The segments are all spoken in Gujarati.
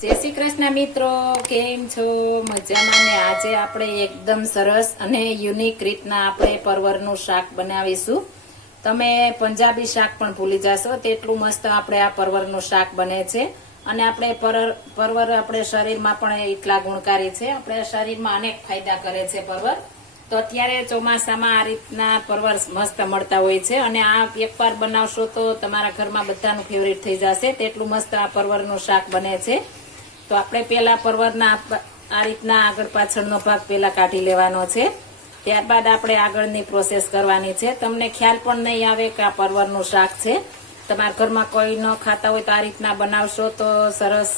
જય શ્રી કૃષ્ણ મિત્રો, કેમ છો? મજામાં ને આજે આપણે એકદમ સરસ અને યુનિક રીતના આપણે પરવરનું શાક બનાવીશું. તમે પંજાબી શાક પણ ભૂલી જશો, તેટલું મસ્ત આપણે આ પરવરનું શાક બને છે. અને આપણે પર- પરવર આપણે શરીરમાં પણ એટલા ગુણકારી છે. આપણે શરીરમાં અનેક ફાયદા કરે છે પરવર. તો અત્યારે ચોમાસામાં આ રીતના પરવર મસ્ત મળતા હોય છે. અને આ એકવાર બનાવશો તો તમારા ઘરમાં બધાનું ફેવરિટ થઈ જશે. તેટલું મસ્ત આ પરવરનું શાક બને છે. તો આપણે પેલા પરવરના આ રીતના આગળ પાછળનો ભાગ પેલા કાઢી લેવાનો છે. ત્યારબાદ આપણે આગળની પ્રોસેસ કરવાની છે. તમને ખ્યાલ પણ નહીં આવે કે આ પરવરનું શાક છે. તમારા ઘરમાં કોઈ ન ખાતા હોય તો આ રીતના બનાવશો તો સરસ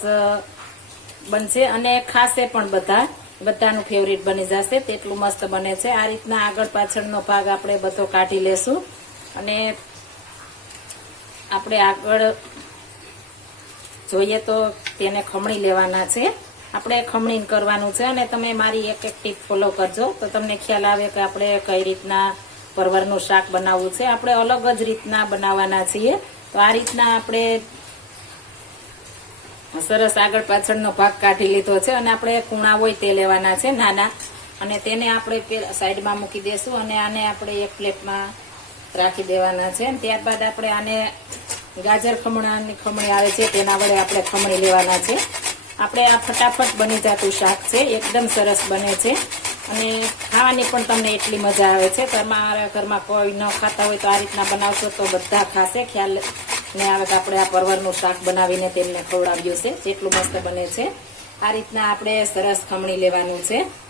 બનશે. અને ખાશે પણ બધા. બધાનું ફેવરિટ બની જશે. તેટલું મસ્ત બને છે. આ રીતના આગળ પાછળનો ભાગ આપણે બધો કાઢી લેશું. અને આપણે આગળ જોઈએ તો તેને ખમણી લેવાના છે. આપણે ખમણી કરવાનું છે અને તમે મારી એક એક ટીપ ફોલો કરજો. તો તમને ખ્યાલ આવે કે આપણે કઈ રીતના પરવરનું શાક બનાવવું છે. આપણે અલગ જ રીતના બનાવવાના છીએ. તો આ રીતના આપણે સરસ આગળ પાછળનો ભાગ કાઢી લીધો છે અને આપણે કૂણા હોય તે લેવાના છે નાના. અને તેને આપણે સાઈડમાં મૂકી દેશું અને આને આપણે એક પ્લેટમાં રાખી દેવાના છે. ત્યારબાદ આપણે આને ગાજર ખમણાની ખમણી આવે છે, તેના વડે આપણે ખમણી લેવાના છે. આપણે આ ફટાફટ બની જતું શાક છે, એકદમ સરસ બને છે. અને ખાવાની પણ તમને એટલી મજા આવે છે. તમારા ઘરમાં કોઈ ન ખાતા હોય તો આ રીતના બનાવશો તો બધા ખાશે. ખ્યાલ ને આવે તો આપણે આ પરવરનું શાક બનાવીને તેમને ખવડાવ્યું છે. જેટલું મસ્ત બને છે. આ રીતના આપણે સરસ ખમણી લેવાનું છે.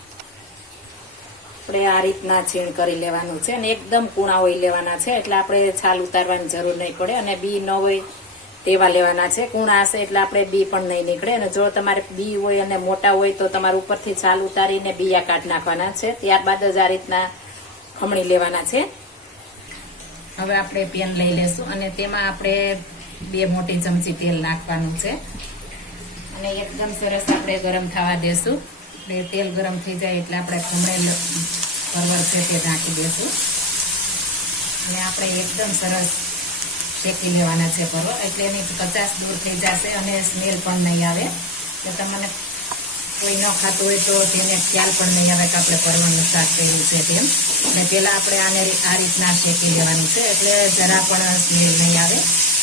આપણે આ રીતના છીણ કરી લેવાનું છે અને એકદમ કૂણા હોય લેવાના છે, એટલે આપણે છાલ ઉતારવાની જરૂર નહીં પડે અને બી ન હોય તેવા લેવાના છે. કૂણા હશે એટલે આપણે બી પણ નહીં નીકળે અને જો તમારે બી હોય અને મોટા હોય તો તમારે ઉપરથી છાલ ઉતારીને બીયા કાઢ નાખવાના છે. ત્યારબાદ જ આ રીતના ખમણી લેવાના છે. હવે આપણે પેન લઈ લેશું અને તેમાં આપણે બે મોટી ચમચી તેલ નાખવાનું છે. અને એકદમ સરસ આપણે ગરમ થવા દેશું. એટલે તેલ ગરમ થઈ જાય એટલે આપણે ખમણેલ પરવર છે તે ઢાંકી દેશું. અને આપણે એકદમ સરસ શેકી લેવાના છે પરવર એટલે એની કચાશ દૂર થઈ જશે અને સ્મેલ પણ નહીં આવે. તો તમને કોઈ ન ખાતું હોય તો તેને ખ્યાલ પણ નહીં આવે કે આપણે પરવરનું શાક કર્યું છે તેમ. એટલે પહેલાં આપણે આને આ રીતના શેકી લેવાનું છે એટલે જરા પણ સ્મેલ નહીં આવે.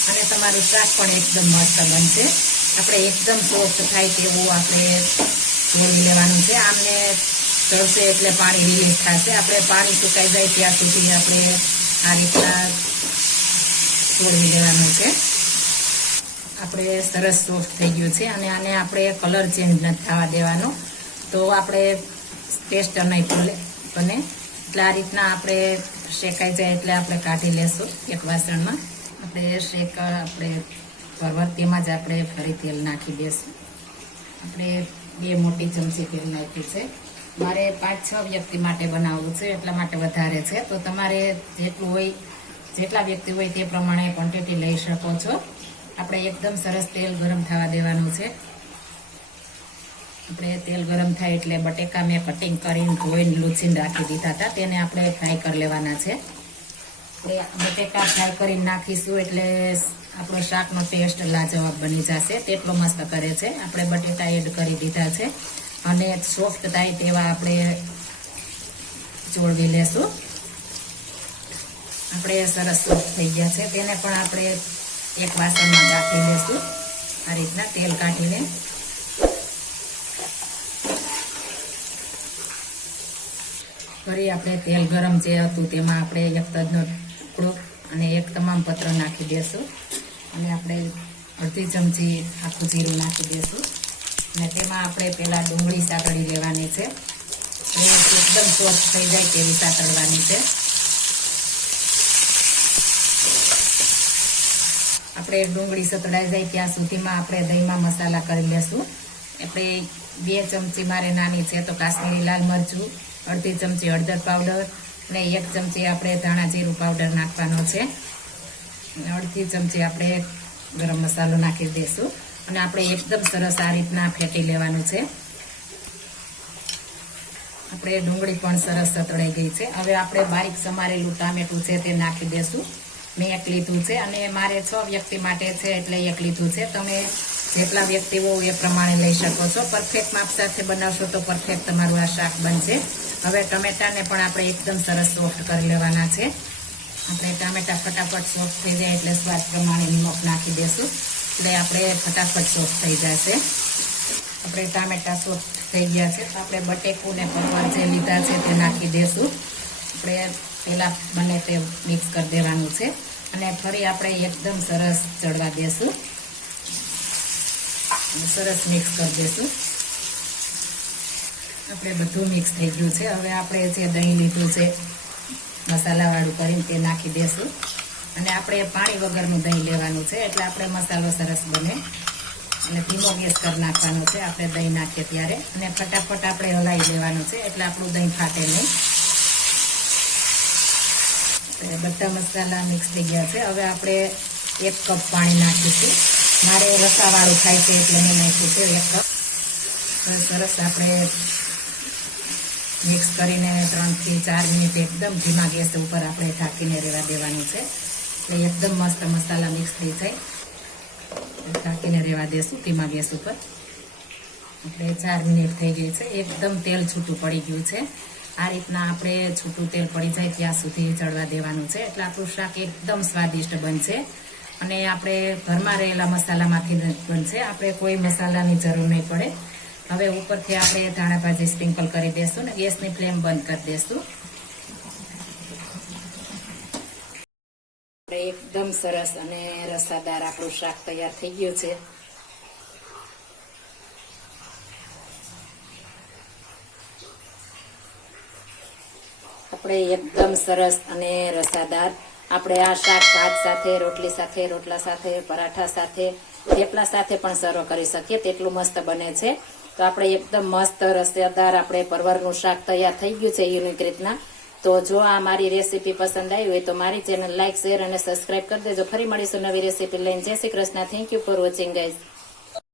અને તમારું શાક પણ એકદમ મસ્ત બનશે. આપણે એકદમ સોફ્ટ થાય તેવું આપણે છોડી લેવાનું છે. આમને ચડશે એટલે પાણી રિલીઝ થશે. આપણે પાણી સુકાઈ જાય ત્યાં સુધી આપણે આ રીતના છોડી લેવાનું છે. આપણે સરસ સોફ્ટ થઈ ગયું છે અને આને આપણે કલર ચેન્જ નથી થવા દેવાનો. તો આપણે ટેસ્ટ નહીં ભલે બને. એટલે આ રીતના આપણે શેકાઈ જાય એટલે આપણે કાઢી લેશું એક વાસણમાં. આપણે શેક, આપણે પરવર તેમાં જ આપણે ફરી તેલ નાખી દેશું. આપણે બે મોટી ચમચી તેલ નાખ્યું છે. મારે પાંચ, છ વ્યક્તિ માટે બનાવવું છે, એટલા માટે વધારે છે. તો તમારે જેટલું હોય, જેટલા વ્યક્તિ હોય તે પ્રમાણે ક્વોન્ટિટી લઈ શકો છો. આપણે એકદમ સરસ તેલ ગરમ થવા દેવાનું છે. આપણે તેલ ગરમ થાય એટલે બટેકા મેં કટિંગ કરીને ધોઈને લૂછીને રાખી દીધા હતા. તેને આપણે ફ્રાય કરી લેવાના છે. બટેકા ફ્રાય કરીને નાખીશું એટલે આપણો શાકનો ટેસ્ટ લાજવાબ બની જશે. તેટલો મસ્ત કરે છે. આપણે બટેટા એડ કરી દીધા છે. અને સોફ્ટ થાય તેવા આપણે ચોળવી લેશું. આપણે સરસ સોફ્ટ થઈ ગયા છે. તેને પણ આપણે એક વાસણમાં રાખી લેશું. આ રીતના તેલ કાઢીને. ફરી આપણે તેલ ગરમ જે હતું તેમાં આપણે એક તજનો અને એક તમામ પત્ર નાખી દેશું. અને આપણે અડધી ચમચી આખું જીરું નાખી દેશું. અને તેમાં આપણે પહેલાં ડુંગળી સાતળી લેવાની છે. એકદમ સોફ્ટ થઈ જાય તેવી સાતળવાની છે. આપણે ડુંગળી સતળાઈ જાય ત્યાં સુધીમાં આપણે દહીંમાં મસાલા કરી લેશું. આપણે બે ચમચી મારે નાની છે તો કાશ્મીરી લાલ મરચું, અડધી ચમચી હળદર પાવડર અને એક ચમચી આપણે ધાણા જીરું પાવડર નાખવાનો છે. અડધી ચમચી આપણે ગરમ મસાલો નાખી દઈશું. અને આપણે એકદમ સરસ આ રીતના ફેટી લેવાનું છે. આપણે ડુંગળી પણ સરસ સતળાઈ ગઈ છે. હવે આપણે બારીક સમારેલું ટામેટું છે તે નાખી દેશું મેં એક લીધું છે અને મારે છ વ્યક્તિ માટે છે એટલે એક લીધું છે. તમે જેટલા વ્યક્તિ હો એ પ્રમાણે લઈ શકો છો. પરફેક્ટ માપ સાથે બનાવશો તો પરફેક્ટ તમારું આ શાક બનશે. હવે ટમેટાને પણ આપણે એકદમ સરસ સોફ્ટ કરી લેવાના છે. આપણે ટામેટા ફટાફટ સોફ્ટ થઈ જાય એટલે સ્વાદ પ્રમાણે નિમક નાખી દેશું. એટલે આપણે ફટાફટ સોફ્ટ થઈ જશે. આપણે ટામેટા સોફ્ટ થઈ ગયા છે. તો આપણે બટેકું ને પરવર જે લીધા છે તે નાખી દેશું. આપણે પહેલાં બને તે મિક્સ કરી દેવાનું છે. અને ફરી આપણે એકદમ સરસ ચડવા દેશું. સરસ મિક્સ કરી દેશું. આપણે બધું મિક્સ થઈ ગયું છે. હવે આપણે જે દહીં લીધું છે, મસાલાવાળું કરીને તે નાખી દેશું. અને આપણે પાણી વગરનું દહીં લેવાનું છે, એટલે આપણે મસાલો સરસ બને. અને ધીમો ગેસ કરી નાખવાનો છે, આપણે દહીં નાખીએ ત્યારે. અને ફટાફટ આપણે હલાવી લેવાનું છે, એટલે આપણું દહીં ફાટે નહીં. બધા મસાલા મિક્સ થઈ ગયા છે. હવે આપણે એક કપ પાણી નાખીશું. મારે રસાવાળું ખાય છે એટલે મેં નાખ્યું છે એક કપ. સરસ આપણે મિક્સ કરીને ત્રણથી ચાર મિનિટ એકદમ ધીમા ગેસ ઉપર આપણે ઢાંકીને રહેવા દેવાનું છે. એટલે એકદમ મસ્ત મસાલા મિક્સ થઈ જાય. ઢાંકીને રહેવા દેશું ધીમા ગેસ ઉપર. એટલે ચાર મિનિટ થઈ ગઈ છે. એકદમ તેલ છૂટું પડી ગયું છે. આ રીતના આપણે છૂટું તેલ પડી જાય ત્યાં સુધી ચડવા દેવાનું છે. એટલે આપણું શાક એકદમ સ્વાદિષ્ટ બનશે. અને આપણે ઘરમાં રહેલા મસાલામાંથી બનશે. આપણે કોઈ મસાલાની જરૂર નહીં પડે. હવે ઉપરથી આપણે ધાણા ભાજી સ્પ્રિંકલ કરી દેશું ને ગેસની ફ્લેમ બંધ કરી દેશું. એકદમ સરસ અને રસાદાર આપણું શાક તૈયાર થઈ ગયું છે. આપણે એકદમ સરસ અને રસાદાર આપણે આ શાક ભાત સાથે, રોટલી સાથે, રોટલા સાથે, પરાઠા સાથે, થેપલા સાથે પણ સર્વ કરી શકીએ. તેટલું મસ્ત બને છે. તો આપણે એકદમ મસ્ત રસેદાર આપણે પરવરનું શાક તૈયાર થઈ ગયું છે યુનિક રીતના. તો જો આ મારી રેસીપી પસંદ આવી હોય તો મારી ચેનલ લાઇક શેર અને સબસ્ક્રાઇબ કરી દેજો. ફરી મળીશું નવી રેસીપી લઈને. જય Shri Krishna. Thank you for watching guys